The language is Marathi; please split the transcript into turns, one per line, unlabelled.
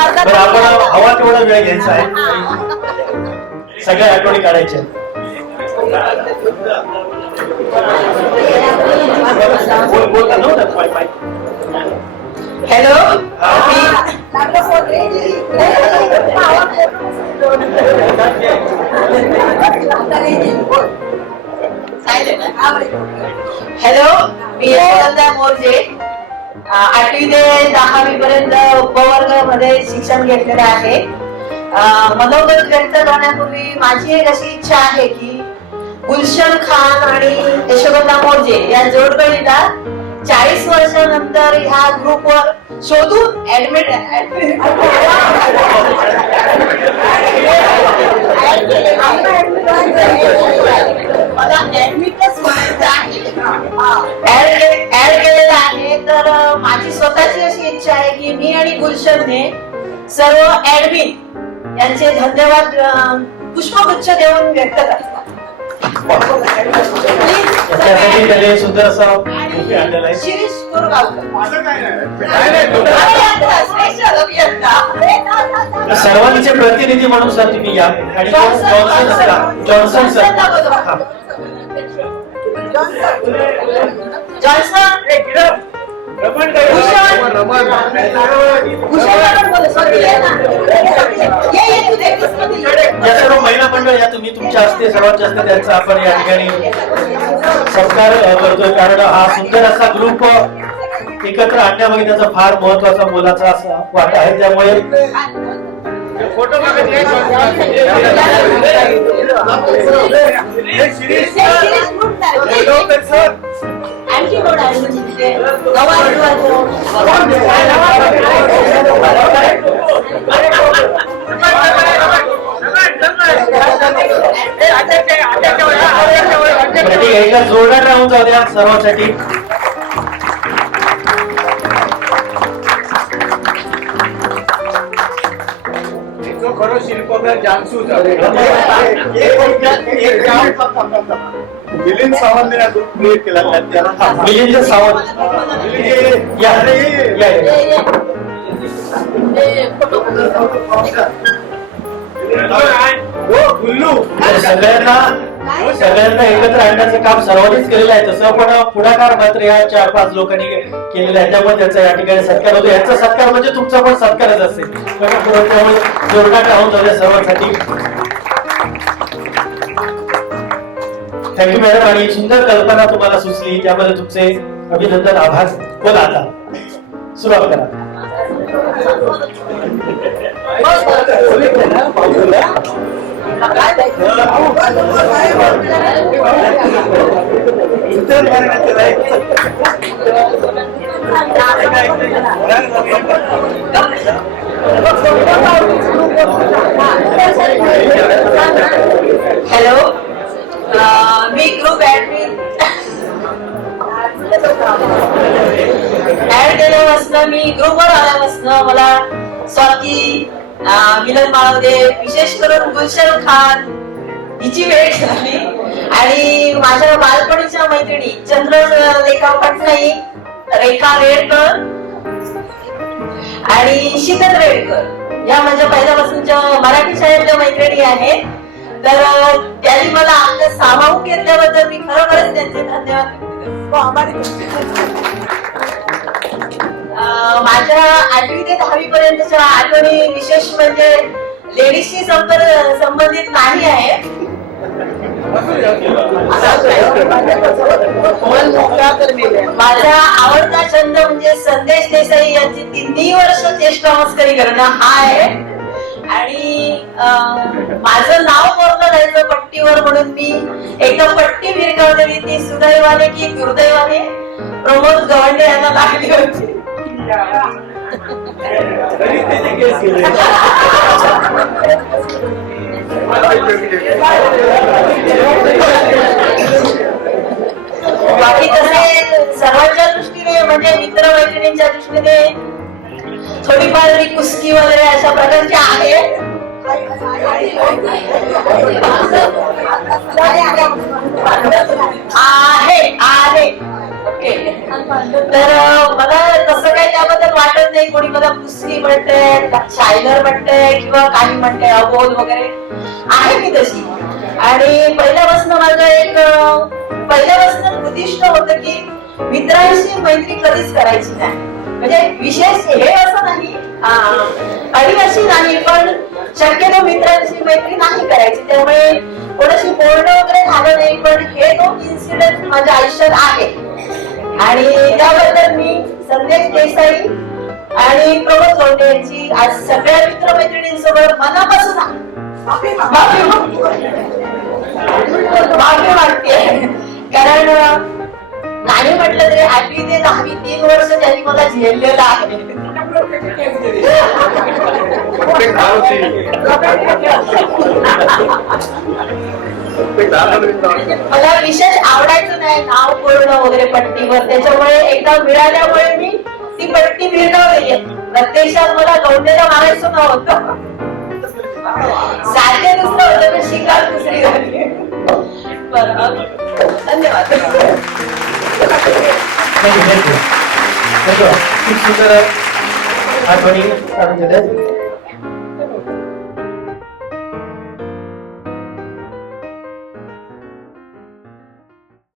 बरं आपण हवा तेवढा वेळ घ्यायचा आहे. सगळ्या आठवणी काढायच्या. बोल बोल नव्हतं पाय पाय.
हॅलो हॅलो मी यशवंता मोर्जे अ, आठवी ते दहावी पर्यंत उपवर्गमध्ये शिक्षण घेतलेलं आहे. मनोगत व्यक्त करण्यापूर्वी माझी एक अशी इच्छा आहे की गुलशन खान आणि यशवंता मोर्जे या जोडगणीला चाळीस वर्षानंतर ह्या ग्रुपवर शोधून ऍडमिट मला ऍडमिटच म्हणायचं आहे ऍड केलेलं आहे तर माझी स्वतःची अशी इच्छा आहे की मी आणि गुलशनने सर्व ऍडमिट यांचे धन्यवाद पुष्पगुच्छ देऊन व्यक्त करतात शिरीष कोरगावकर.
सर्वांचे प्रतिनिधी म्हणून सर तुम्ही या. आणि Johnson sir. Johnson sir.
Johnson
महिला मंडळ या तुम्ही तुमच्या हस्ते सर्वात जास्त त्यांचा आपण या ठिकाणी सत्कार करतोय. कारण हा सुंदर असा ग्रुप एकत्र आणण्यामध्ये त्याचा फार महत्त्वाचा मोलाचा असा वाटा आहे. त्यामुळे
फोटो
आणखी कोण आहे म्हणजे तिथे? गवार
जोरदार राहून जाऊ द्या सर्वांसाठी
मिलिंद सावंत क्रिएट केला
मिलिंद सावंत. या या, या.
हो
सगळ्यांना सगळ्यांना एकत्र आणण्याचं काम सर्वांनीच केलेलं आहे. तसं पण पुढाकार मात्र या चार पाच लोकांनी केलेला आहे. त्यामुळे त्यांचा या ठिकाणी सत्कार होतो. यांचा सत्कार म्हणजे तुमचा पण सत्कारच असेल. जोरदार राहून जाऊया सर्वांसाठी. थँक्यू मॅडम आणि सुंदर कल्पना तुम्हाला सुचली. त्यामध्ये तुमचे अभिनंदन आभार. बोला आता. सुरुवात करा.
हॅलो मी ग्रुप ऍडमिन ऍड केल्यापासनं मी ग्रुपवर आल्यापासनं मला स्वाती मिलन माळवदे विशेष करून गुलशन खान हिची वेळ झाली आणि माझ्या बालपणीच्या मैत्रिणी चंद्र रेखा पटनाईक रेखा रेडकर आणि शीतल रेडकर. या माझ्या माझ्या मैत्रिणी आहेत. तर त्यांनी मला आपलं सामावून घेतल्याबद्दल मी खरोखरच त्यांचे धन्यवाद हो, माझ्या आठवी ते दहावी पर्यंतच्या आठवणी विशेष म्हणजे लेडीजशी संपर्क संबंधित नाही आहे माझा आवडता छंद म्हणजे संदेश देसाई यांची तिन्ही वर्ष चेष्टा मस्करी करणं हा आहे. आणि माझं नाव कोरलं जायचं पट्टीवर म्हणून मी एकदम पट्टी भिरकावलेली ती सुदैवाने की दुर्दैवाने प्रमोद गवंडे यांना लागली होती. बाकी कसे सर्वांच्या दृष्टीने म्हणजे मित्र मैत्रिणींच्या दृष्टीने थोडीफार मी कुस्ती वगैरे अशा प्रकारची आहे. आहे आहे. तर मला तसं काही त्याबद्दल वाटत नाही. कोणी मला पुसली म्हणते शायनर म्हणते किंवा काही म्हणते अबोल वगैरे. आहे मी तशी. आणि पहिल्यापासून माझं एक पहिल्यापासून उद्दिष्ट होत की मित्रांशी मैत्री कधीच करायची नाही. म्हणजे विशेष हे असं नाही. अं, आणि अशी नाही पण शक्यतो मित्रांशी मैत्री नाही करायची. त्यामुळे कोणाशी बोलणं वगैरे झालं नाही पण हे दोन इन्सिडेंट माझ्या आयुष्यात आहे. आणि त्याबद्दल मी संदेश देसाई आणि प्रमोद लोंढे यांची आज सगळ्या मित्रमैत्रिणींसोबत मनापासून माफी वाटते कारण नाही म्हटलं तरी आठवी ते दहावी तीन वर्ष त्यांनी मला झेललेलं आहे.
प्रत्येक प्रत्येक
मला विशेष आवडायचं नाही नाव पूर्ण वगैरे पट्टीवर. त्याच्यामुळे एकदा मिळाल्यामुळे मी ती पट्टी मिळवली प्रत्यक्षात मला गौंडेला मारायचं नव्हतं. साध्य दुसरं होतं पण शिकार दुसरी झाली. बरं धन्यवाद.
थँक्यू थँक्यू खूप सुंदर आठवणी काढून दिल्या